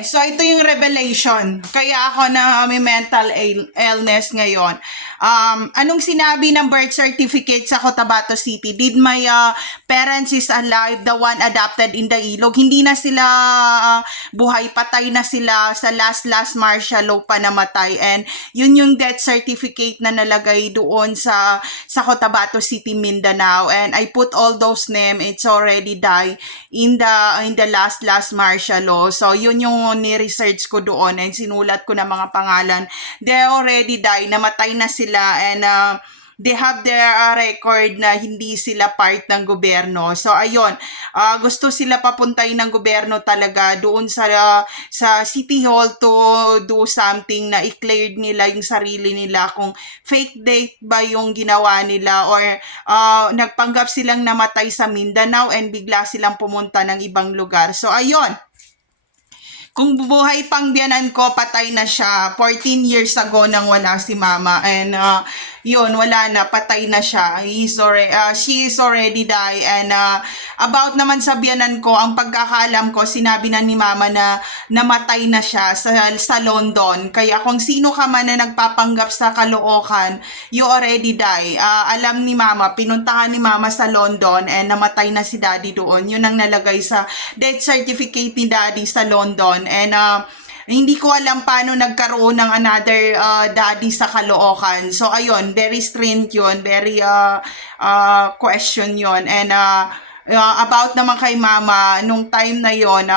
So ito yung revelation. Kaya ako na may mental illness ngayon. Anong sinabi ng birth certificate sa Cotabato City? Did my parents is alive, the one adopted in the ilog? Hindi na sila buhay, patay na sila sa last martial law pa namatay. And yun yung death certificate na nalagay doon sa Cotabato City, Mindanao. And I put all those names, it's already died in the last martial law. So yun yung ni-research ko doon and sinulat ko na mga pangalan. They already died, namatay na sila, and they have their record na hindi sila part ng gobyerno. So ayun, gusto sila papuntahin ng gobyerno talaga doon sa City Hall to do something na i-cleared nila yung sarili nila kung fake date ba yung ginawa nila or nagpanggap silang namatay sa Mindanao and bigla silang pumunta ng ibang lugar. So ayun, kung buhay pang biyanan ko, patay na siya. 14 years ago nang wala si mama. And yun, wala na, patay na siya. She is already died. And about naman sa biyanan ko, ang pagkakalam ko, sinabi na ni mama na namatay na siya sa London. Kaya kung sino ka man na nagpapanggap sa Caloocan, you already die. Alam ni mama, pinuntahan ni mama sa London and namatay na si daddy doon. Yun ang nalagay sa death certificate ni daddy sa London. And hindi ko alam paano nagkaroon ng another daddy sa Caloocan. So ayun, very strange yun, very question yun. And about naman kay mama, nung time na yon,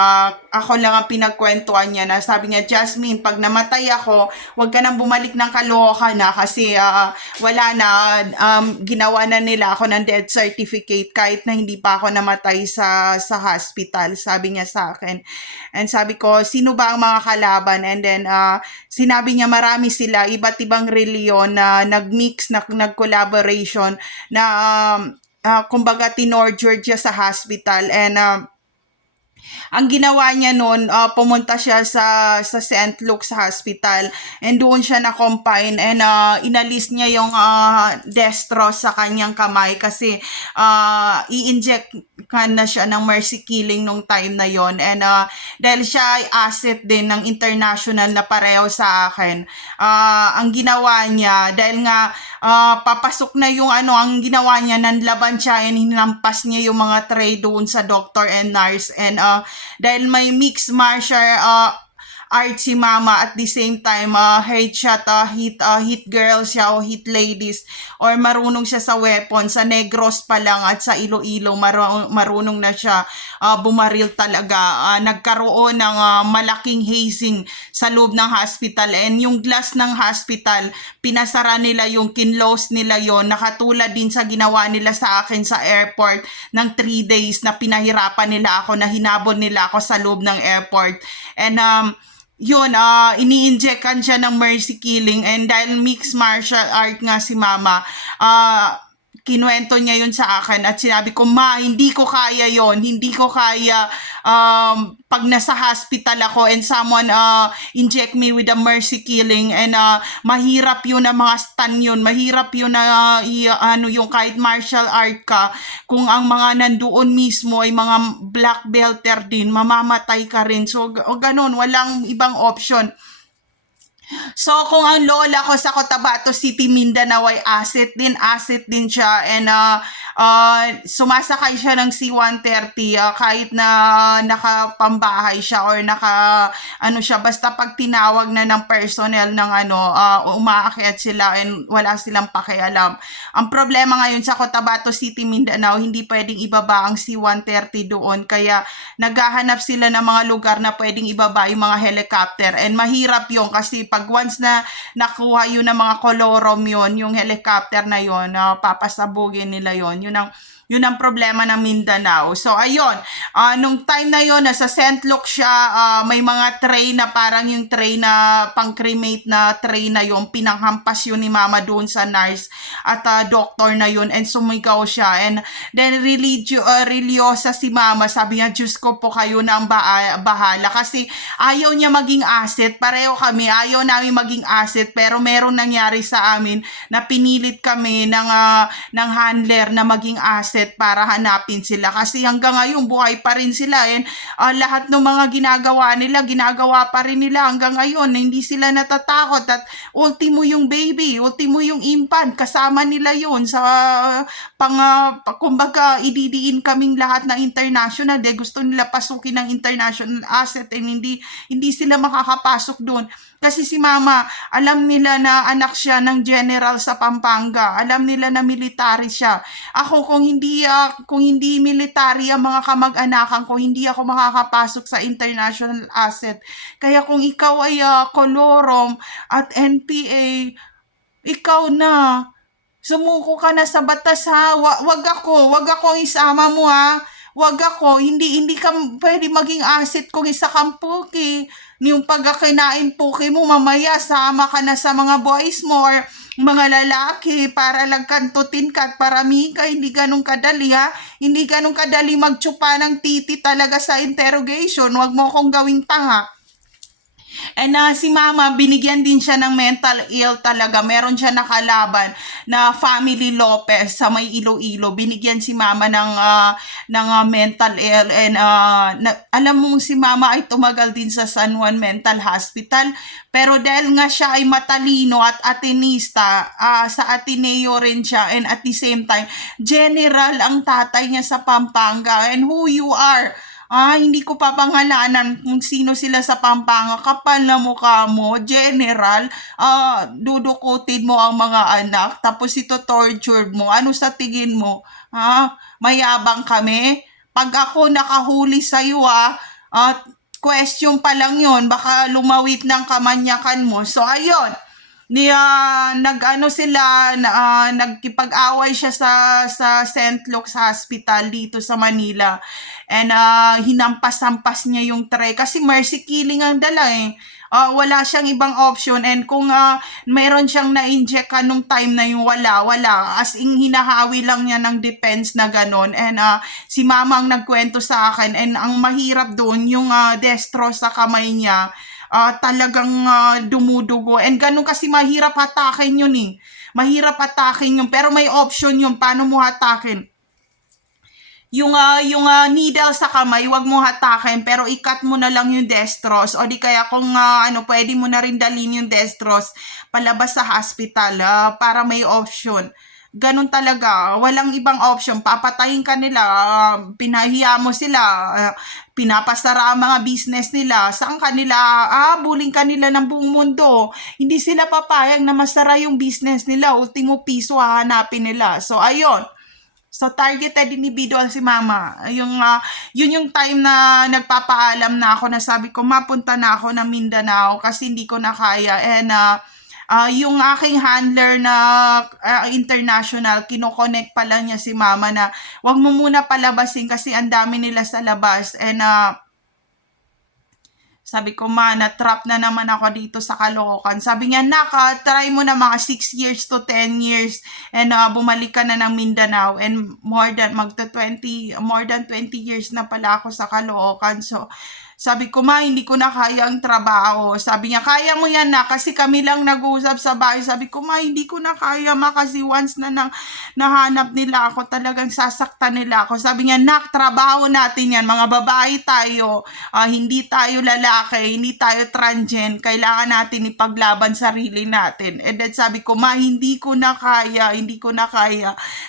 ako lang ang pinagkwentuhan niya na sabi niya, Jasmine, pag namatay ako, huwag ka nang bumalik ng Caloocan na kasi wala na, ginawa na nila ako ng death certificate kahit na hindi pa ako namatay sa hospital, sabi niya sa akin. And sabi ko, sino ba ang mga kalaban? And then sinabi niya marami sila, iba't ibang reliyon na nag-mix, nag-collaboration na kumbaga tinortured siya sa hospital. And ang ginawa niya noon, pumunta siya sa St. Luke's Hospital and doon siya na-confine and inalis niya yung destro sa kanyang kamay kasi i-inject na siya ng mercy killing nung time na yon. And dahil siya ay asset din ng international na pareho sa akin, ang ginawa niya, dahil nga papasok na yung ang ginawa niya, nanlaban siya and hinampas niya yung mga tray doon sa doctor and nurse. And dahil may mixed martial art si mama, at the same time headshot, hit girls siya o hit ladies, or marunong siya sa weapon, sa Negros pa lang at sa Iloilo marunong na siya bumaril talaga. Nagkaroon ng malaking hazing sa loob ng hospital, and yung glass ng hospital pinasara nila, yung kinlose nila yon, nakatulad din sa ginawa nila sa akin sa airport ng 3 days na pinahirapan nila ako, na hinabon nila ako sa loob ng airport. And yun, ini-injectan siya ng mercy killing, and dahil mixed martial art nga si mama, kinuwento niya yun sa akin at sinabi ko, ma, hindi ko kaya yon, hindi ko kaya pag nasa hospital ako and someone inject me with a mercy killing. And mahirap yun na mga stun yun, mahirap yun na yung kahit martial art ka, kung ang mga nandoon mismo ay mga black belter din, mamamatay ka rin. So ganun, walang ibang option. So kung ang lola ko sa Cotabato City, Mindanao ay asset din siya. And sumasakay siya ng C-130 kahit na nakapambahay siya or siya, basta pag tinawag na ng personnel ng umaakyat sila and wala silang pakialam. Ang problema ngayon sa Cotabato City, Mindanao, hindi pwedeng ibaba ang C-130 doon, kaya naghahanap sila ng mga lugar na pwedeng ibaba yung mga helicopter. And mahirap yun kasi pag once na nakuha yun ng mga kolorom yun, yung helicopter na yun, papasabugin nila yun. Yun ang problema ng Mindanao. So ayun, nung time na yun, nasa St. Luke siya, may mga tray na parang yung tray na pang-cremate na tray na yun, pinanghampas yun ni mama doon sa nurse at doctor na yun, and sumigaw siya. And then religyosa si mama, sabi niya, Diyos ko po, kayo na ang bahala, kasi ayaw niya maging asset, pareho kami, ayaw namin maging asset, pero meron nangyari sa amin na pinilit kami ng handler na maging asset. asset para hanapin sila. Kasi hanggang ngayon, buhay pa rin sila. And lahat ng mga ginagawa nila, ginagawa pa rin nila hanggang ngayon. Hindi sila natatakot. At ultimo yung baby, ultimo yung infant, kasama nila yun sa kumbaga, ididiin kaming lahat na international. Gusto nila pasukin ng international asset and hindi sila makakapasok doon. Kasi si mama, alam nila na anak siya ng general sa Pampanga. Alam nila na military siya. Ako, kung hindi military ang mga kamag-anakan ko, hindi ako makakapasok sa international asset. Kaya kung ikaw ay kolorom at NPA, ikaw na. Sumuko ka na sa batas ha. Wag ako isama mo ha. Wag ako, hindi ka pwede maging asset kung isa kang puki. Yung pagkakinain puki mo, mamaya sama ka na sa mga boys mo or mga lalaki para lagkantutin ka at parami ka. Hindi ganun kadali ha. Hindi ganun kadali magtsupa ng titi talaga sa interrogation. Wag mo akong gawing tanga. And si mama, binigyan din siya ng mental ill talaga. Meron siya nakalaban na Family Lopez sa may Iloilo. Binigyan si mama ng mental ill. And alam mo si mama ay tumagal din sa San Juan Mental Hospital. Pero dahil nga siya ay matalino at Atenista, sa Ateneo rin siya. And at the same time, general ang tatay niya sa Pampanga. And who you are? Hindi ko papangalanan kung sino sila sa Pampanga. Kapal na mukha mo, general. Dudukutin mo ang mga anak, tapos ito tortured mo. Ano sa tingin mo? Mayabang kami? Pag ako nakahuli sa'yo, question pa lang yon, baka lumawit ng kamanyakan mo. So, ayun. Nagkipag-away siya sa St. Luke's Hospital dito sa Manila. And hinampas-hampas niya yung tray kasi mercy killing ang dala eh. Wala siyang ibang option, and kung meron siyang na-inject nung time na yung wala. As in, hinahawi lang niya ng defense na ganon. And si mama ang nagkwento sa akin, and ang mahirap doon, yung destro sa kamay niya, talagang dumudugo. And ganun kasi mahirap hatakin yun eh. Mahirap hatakin yun, pero may option yun. Paano mo hatakin? Yung needle sa kamay, wag mo hatakin, pero ikat mo na lang yung dextrose. O di kaya kung pwede mo na rin dalhin yung dextrose palabas sa hospital para may option. Ganun talaga, walang ibang option. Papatayin ka nila, pinahiya mo sila, pinapasara ang mga business nila. Saan kanila, buling kanila ng buong mundo. Hindi sila papayag na masara yung business nila. Ultimo piso hahanapin nila. So, ayun. So, targeted individual si mama. Yun yung time na nagpapaalam na ako, na sabi ko, mapunta na ako ng Mindanao kasi hindi ko na kaya. And yung aking handler na international, kinoconnect pala niya si mama na wag mo muna palabasin kasi ang dami nila sa labas. And sabi ko, na-trap na naman ako dito sa Caloocan. Sabi niya, try mo na mga 6 years to 10 years and bumalik ka na ng Mindanao. And more than 20 years na pala ako sa Caloocan. So, sabi ko, hindi ko na kaya ang trabaho. Sabi niya, kaya mo yan na, kasi kami lang nag-uusap sa bahay. Sabi ko, hindi ko na kaya kasi once na nahanap nila ako, talagang sasaktan nila ako. Sabi niya, trabaho natin yan. Mga babae tayo, hindi tayo lalaki, hindi tayo transgen. Kailangan natin ipaglaban sarili natin. And then sabi ko, hindi ko na kaya.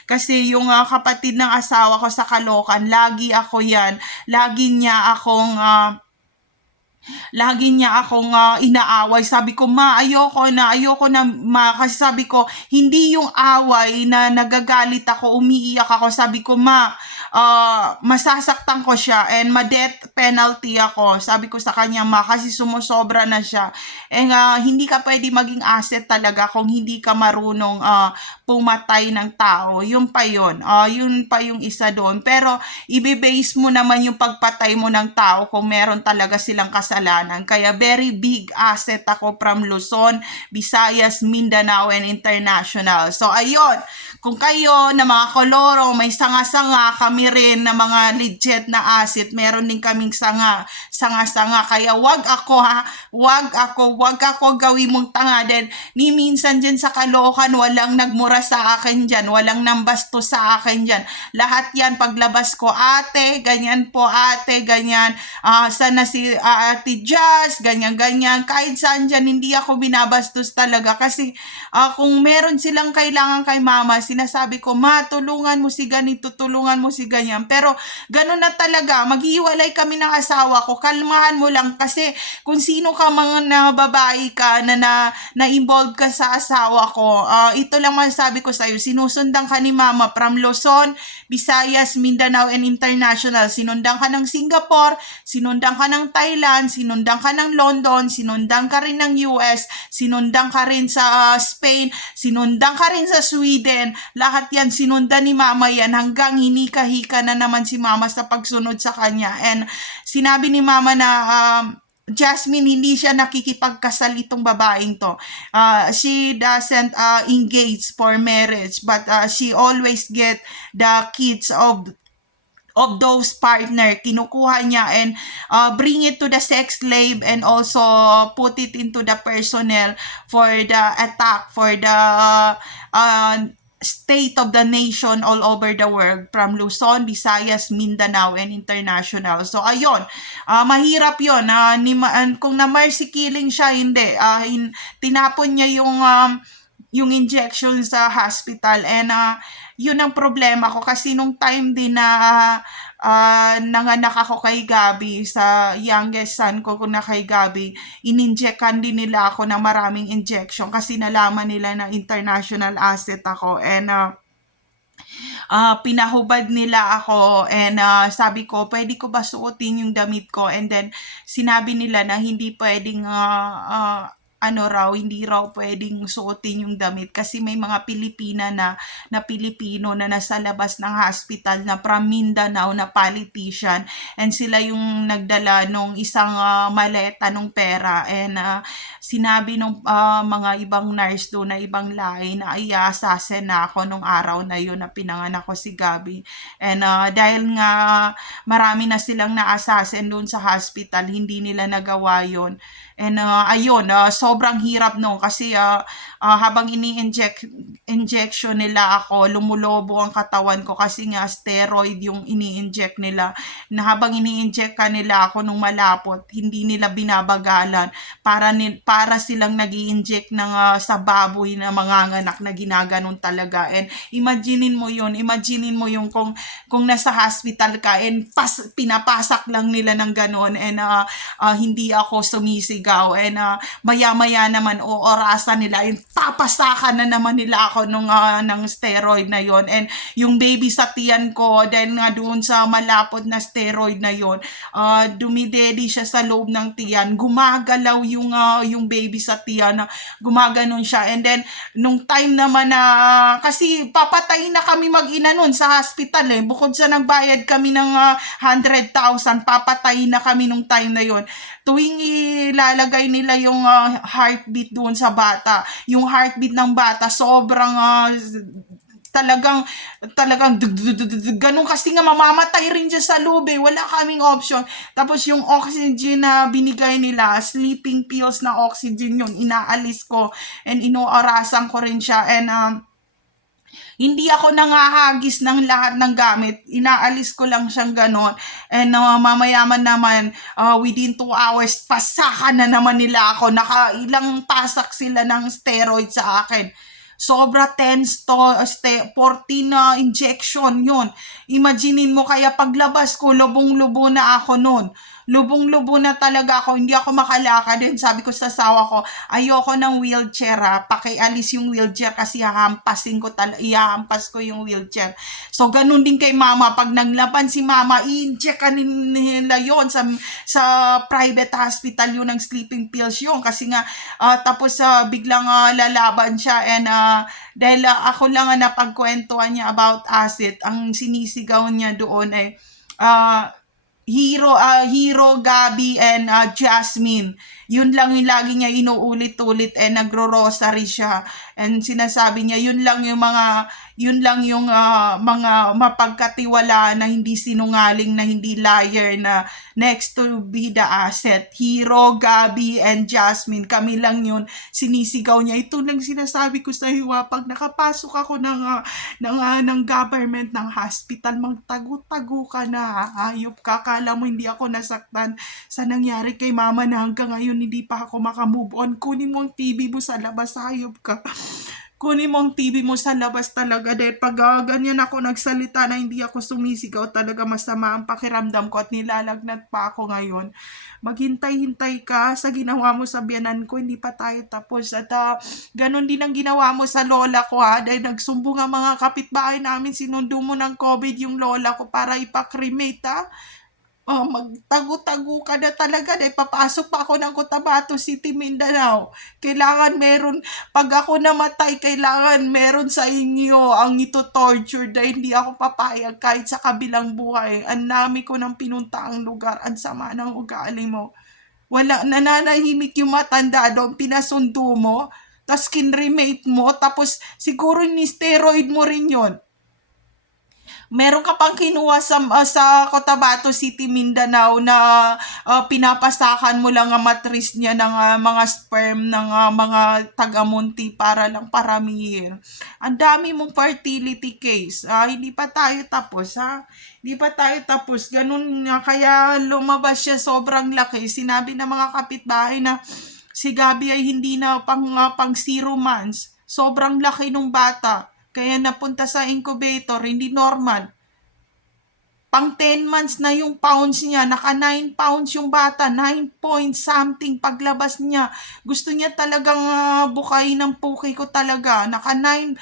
Kasi yung kapatid ng asawa ko sa Caloocan, lagi ako yan. Lagi niya akong inaaway. Sabi ko, ayoko na, kasi sabi ko, hindi yung away na nagagalit ako, umiiyak ako. Sabi ko, masasaktan ko siya and ma-death penalty ako. Sabi ko sa kanya, kasi sumusobra na siya. Hindi ka pwede maging asset talaga kung hindi ka marunong pumatay ng tao. Yun pa yun. Yun pa yung isa doon. Pero, ibe-base mo naman yung pagpatay mo ng tao kung meron talaga silang kasalanan. Kaya, very big asset ako from Luzon, Visayas, Mindanao, and International. So, ayun. kung kayo na mga koloro, may sanga-sanga, kami rin na mga legit na asset, meron din kaming sanga-sanga. Kaya wag ako gawin mong tanga. Then, ni minsan dyan sa Caloocan, walang nagmura sa akin dyan, walang nambastos sa akin dyan. Lahat yan, paglabas ko, ate, ganyan po ate, ganyan, sana si ate Jazz, ganyan, kahit saan dyan, hindi ako binabastos talaga. Kasi, kung meron silang kailangan kay mama, sinasabi ko, ma, tulungan mo si ganito, tulungan mo si ganyan. Pero, ganun na talaga, maghiwalay kami ng asawa ko, kalmahan mo lang kasi kung sino ka mga na babae ka na involved ka sa asawa ko, ito lang masasabi ko sa'yo, sinusundan ka ni mama from Luzon, Visayas, Mindanao, and International. Sinundan ka ng Singapore, sinundan ka ng Thailand, sinundan ka ng London, sinundan ka rin ng US, sinundan ka rin sa Spain, sinundan ka rin sa Sweden. Lahat yan, sinundan ni mama yan hanggang hinika-hika na naman si mama sa pagsunod sa kanya. And sinabi ni mama na Jasmine, hindi siya nakikipagkasal itong babaeng to. She doesn't engage for marriage, but she always get the kids of those partner, kinukuha niya and bring it to the sex slave and also put it into the personnel for the attack, for the state of the nation all over the world from Luzon, Visayas, Mindanao, and International. So, ayun, mahirap yun. Kung na-mercy killing siya, hindi. Tinapon niya yung injection sa hospital and yun ang problema ko kasi nung time din na nanganak ako kay Gabi, sa youngest son ko na kay Gabi, ininjectan din nila ako ng maraming injection kasi nalaman nila na international asset ako and pinahubad nila ako and sabi ko, pwede ko ba suotin yung damit ko? And then, sinabi nila na hindi pwedeng hindi raw pwedeng suotin yung damit kasi may mga Pilipina na Pilipino na nasa labas ng hospital na from Mindanao na politician and sila yung nagdala nung isang maleta nung pera and sinabi nung mga ibang nurse doon na ibang lahi na i-assassin na ako nung araw na yun na pinanganak ko si Gabi and dahil nga marami na silang na-assassin doon sa hospital, hindi nila nagawa yun. And ayun, sobrang hirap no kasi habang injection nila ako, lumulobo ang katawan ko kasi nga steroid yung ini-inject nila. Na habang ini-inject ka nila ako nung malapot, hindi nila binabagalan para silang nag-i-inject ng sa baboy na manganganak na ginaganon talaga. And imaginin mo yun kung nasa hospital ka and pinapasak lang nila ng ganon and hindi ako sumisig and maya-maya naman orasan nila and papasakan na naman nila ako ng steroid na yon and yung baby sa tiyan ko dahil nga doon sa malapot na steroid na yon dumidedi siya sa loob ng tiyan, gumagalaw yung baby sa tiyan, gumaganon siya and then nung time naman na kasi papatayin na kami mag-ina nun sa hospital bukod sa nagbayad kami ng 100,000 papatayin na kami nung time na yon. Tuwing ilalagay nila yung heartbeat doon sa bata, yung heartbeat ng bata sobrang talagang ganun kasi nga mamamatay rin dyan sa loob wala kaming option. Tapos yung oxygen na binigay nila, sleeping pills na oxygen yun, inaalis ko and inuorasan ko rin siya and hindi ako nangahagis ng lahat ng gamit. Inaalis ko lang siyang ganon. And mamayaman naman, within 2 hours, pasakan na naman nila ako. Nakailang pasak sila ng steroid sa akin. Sobra tense to, 14 injection yun. Imaginin mo, kaya paglabas ko, lubong-lubo na ako nun. Lubong-lubo na talaga ako, hindi ako makalakad. Then sabi ko sa asawa ko, ayoko ng wheelchair pakialis yung wheelchair kasi ihahampas ko yung wheelchair. So ganun din kay mama, pag naglaban si mama, i-inject nila yun sa private hospital yun ng sleeping pills yun. Kasi nga, tapos biglang lalaban siya and dahil ako lang napagkwentuhan niya about acid, ang sinisigaw niya doon Hero, Gabi, and Jasmine. Yun lang yung lagi niya inuulit-ulit, nagro-rosary siya, and sinasabi niya yun lang yung mga mapagkatiwalaan na hindi sinungaling, na hindi liar, na next to be the asset. Hero, Gabby, and Jasmine, kami lang yun. Sinisigaw niya. Ito lang sinasabi ko sa iyo, pag nakapasok ako ng government, ng hospital, magtago-tago ka na, hayop ka. Kala mo hindi ako nasaktan sa nangyari kay mama na hanggang ngayon hindi pa ako makamove on. Kunin mo ang TV mo sa labas, hayop ka. Kunin mo ang TV mo sa labas talaga, dahil pag ganyan ako nagsalita na hindi ako sumisigaw, talaga masama ang pakiramdam ko at nilalagnat pa ako ngayon. Maghintay-hintay ka sa ginawa mo sa biyanan ko, hindi pa tayo tapos. At ganun din ang ginawa mo sa lola ko, dahil nagsumbong ang mga kapitbahay namin, sinundo mo ng COVID yung lola ko para ipakremate, magtago-tago ka na talaga, dahil papasok pa ako ng Cotabato City, Mindanao. Kailangan meron, pag ako namatay, kailangan meron sa inyo ang ito-torture, dahil hindi ako papayag kahit sa kabilang buhay. Ang dami ko ng pinuntaang lugar, ang sama ng ugali mo. Wala, nananahimik yung matanda doon, pinasundo mo, tapos kinremate mo, tapos siguro ni steroid mo rin yon. Meron ka pang kinuha sa Cotabato City, Mindanao, na pinapasakan mo lang ang matris niya ng mga sperm ng mga taga-Monte para lang paramihin. Ang dami mong fertility case. Hindi pa tayo tapos, Hindi pa tayo tapos. Ganun nga, kaya lumabas siya sobrang laki. Sinabi ng mga kapitbahay na si Gabby ay hindi na pang 0 months. Sobrang laki ng bata. Kaya napunta sa incubator, hindi normal. Pang 10 months na yung pounds niya, naka 9 pounds yung bata, 9 point something paglabas niya. Gusto niya talagang bukayin ng puki ko talaga. Naka 9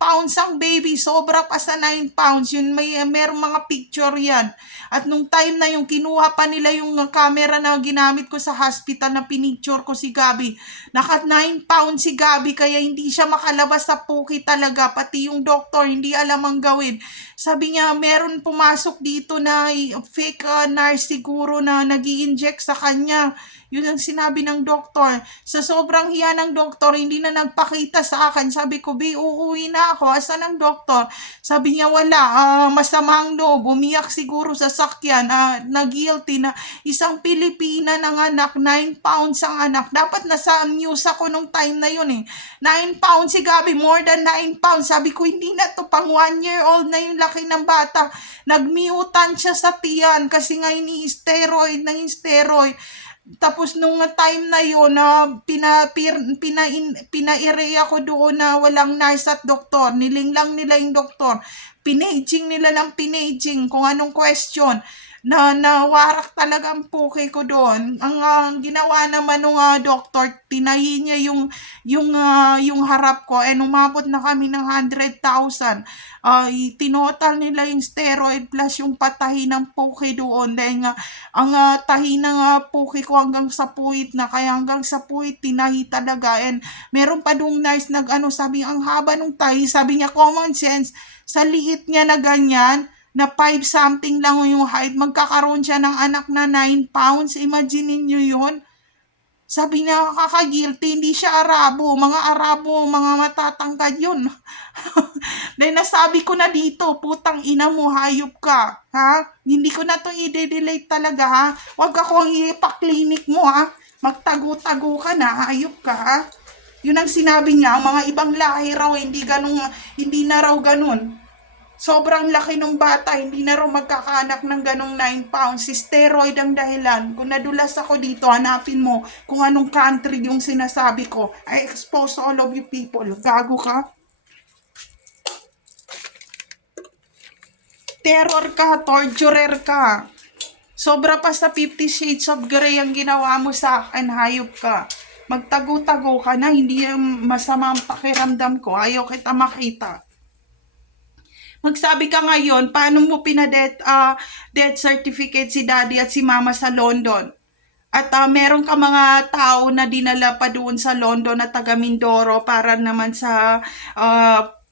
pounds ang baby, sobra pa sa 9 pounds. Yun, merong mga picture yan. At nung time na yung kinuha pa nila yung camera na ginamit ko sa hospital na pinicture ko si Gabby. Naka 9 pounds si Gabby, kaya hindi siya makalabas sa puki talaga. Pati yung doktor, hindi alam ang gawin. Sabi niya, meron pumasok dito na fake nurse siguro na nag-i-inject sa kanya. Yun ang sinabi ng doktor. Sa sobrang hiya ng doktor, hindi na nagpakita sa akin. Sabi ko, uuwi na ako. Asan ang doktor? Sabi niya, wala. Masama ang loob. Umiyak siguro sa sakyan. Na-guilty na isang Pilipina ng anak, 9 pounds ang anak. Dapat nasa news ako nung time na yun 9 pounds si Gabby, more than 9 pounds. Sabi ko, hindi na to, pang 1 year old na yung laki ng bata. Nagmiutan siya sa tiyan kasi nga ini-steroid. Tapos nung time na yun, pina-area ko doon na walang nurse at doktor. Nilinglang nila yung doktor. Pinaging nila ng pinaging kung anong question. Nawarak talaga ang puki ko doon. Ang ginawa naman ng doktor, tinahi niya yung harap ko, and umabot na kami ng 100,000. Tinotal nila yung steroid plus yung patahi ng puki doon. Dahil nga, ang tahi ng puki ko hanggang sa puwit na, kaya hanggang sa puwit tinahi talaga. And meron pa doong nurse sabi, ang haba nung tahi, sabi niya, common sense, sa liit niya na ganyan, na 5 something lang yung height, magkakaroon siya ng anak na 9 pounds. Imagine niyo yun. Sabi niya, kakagilty, hindi siya Arabo. Mga Arabo, mga matatangkad yun. Dahil nasabi ko na dito, putang ina mo, hayop ka. Hindi ko na to i-delete talaga, Huwag akong ipa-clinic mo, Magtago-tago ka na, hayop ka, Yun ang sinabi niya, ang mga ibang lahi raw, hindi na raw ganun. Sobrang laki ng bata, hindi na raw magkakaanak ng ganong 9 pounds. Si steroid ang dahilan. Kung nadulas ako dito, hanapin mo kung anong country yung sinasabi ko. I expose all of you people. Gago ka. Terror ka, torturer ka. Sobra pa sa 50 Shades of Grey ang ginawa mo sa akin, hayop ka. Magtago-tago ka na, hindi masama ang pakiramdam ko. Ayaw kita makita. Magsabi ka ngayon, paano mo death certificate si daddy at si mama sa London? At meron ka mga tao na dinala pa doon sa London na taga Mindoro para naman sa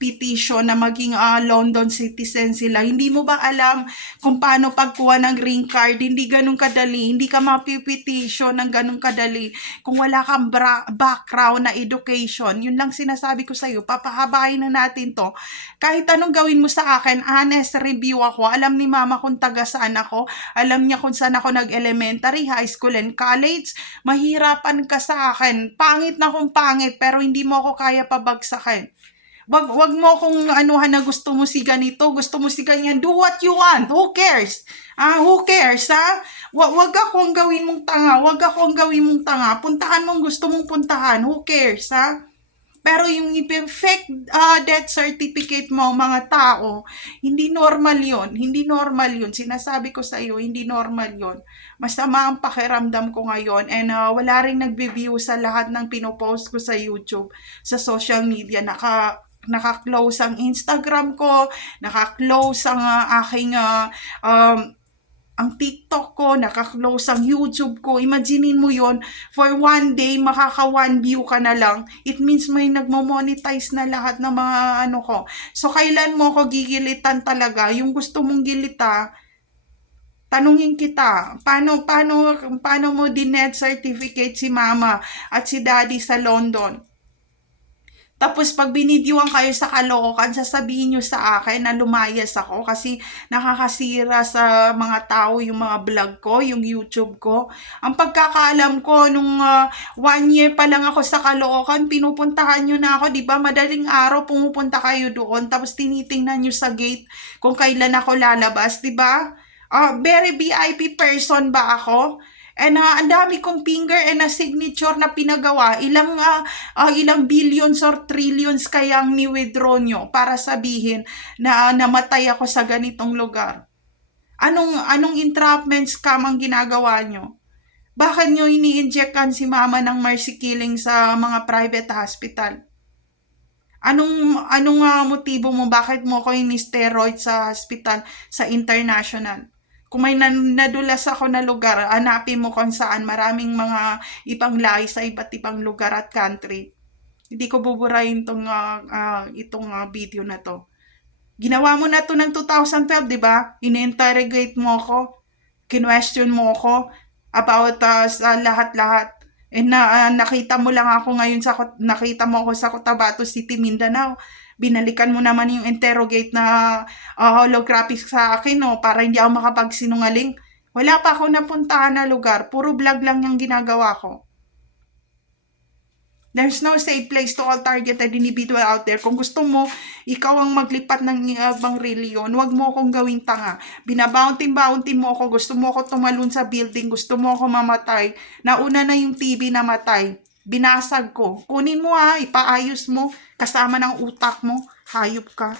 petition na maging London citizen sila. Hindi mo ba alam kung paano pagkuha ng green card? Hindi ganun kadali. Hindi ka mapipetition ng ganun kadali kung wala kang background na education. Yun lang sinasabi ko sa'yo. Papahabain na natin to. Kahit anong gawin mo sa akin, honest review ako. Alam ni mama kung taga saan ako. Alam niya kung saan ako nag-elementary, high school, and college. Mahirapan ka sa akin. Pangit na kung pangit, pero hindi mo ako kaya pabagsakin. Wag mo kung anuhan na gusto mo si ganito, gusto mo si ganyan. Do what you want. Who cares? Who cares, ha? Wag akong gawin mong tanga. Wag akong gawin mong tanga. Puntahan mong gusto mong puntahan. Who cares, ha? Pero yung fake death certificate mo, mga tao, hindi normal yon. Hindi normal yon. Sinasabi ko sa iyo, hindi normal yon. Masama ang pakiramdam ko ngayon, and wala ring nagbe-view sa lahat ng pinopost ko sa YouTube, sa social media. Naka-close ang Instagram ko, naka-close ang aking ang TikTok ko, naka-close ang YouTube ko. Imaginin mo yon, for one day, makaka 1 view ka na lang. It means may nagmo-monetize na lahat ng mga ano ko. So, kailan mo ko gigilitan talaga? Yung gusto mong gilita, tanungin kita, paano mo din-net certificate si mama at si daddy sa London? Tapos pag binidyoan kayo sa Caloocan, sasabihin nyo sa akin na lumayas ako kasi nakakasira sa mga tao yung mga vlog ko, yung YouTube ko. Ang pagkakaalam ko, nung 1 year pa lang ako sa Caloocan, pinupuntahan nyo na ako, di ba? Madaling araw pumupunta kayo doon, tapos tinitingnan nyo sa gate kung kailan ako lalabas, di ba? Very VIP person ba ako? And ang dami kong finger and a signature na pinagawa. Ilang billions or trillions kayang ni-withdraw nyo para sabihin na namatay ako sa ganitong lugar. Anong entrapment scam ang ginagawa nyo? Bakit nyo ini-injectan si mama ng mercy killing sa mga private hospital? Anong motibo mo? Bakit mo ko ini-steroid sa hospital, sa international? Kung may nadulas ako na lugar, hanapin mo kung saan. Maraming mga ibang lahi sa iba't ibang lugar at country. Hindi ko buburahin itong video na to. Ginawa mo na to ng 2012, di ba? In-interrogate mo ako. Kinwestiyon mo ako about sa lahat-lahat. And nakita mo lang ako ngayon nakita mo ako sa Cotabato City, Mindanao. Binalikan mo naman yung interrogate na holographic sa akin, no, para hindi ako makapagsinungaling. Wala pa ako napuntahan na lugar. Puro vlog lang yung ginagawa ko. There's no safe place to all targeted individual out there. Kung gusto mo, ikaw ang maglipat ng ibang reliyon, huwag mo akong gawing tanga. Binabounty mo ako, gusto mo ako tumalun sa building, gusto mo ako mamatay. Nauna na yung TV namatay. Binasag ko. Kunin mo ipaayos mo, kasama ng utak mo, hayop ka.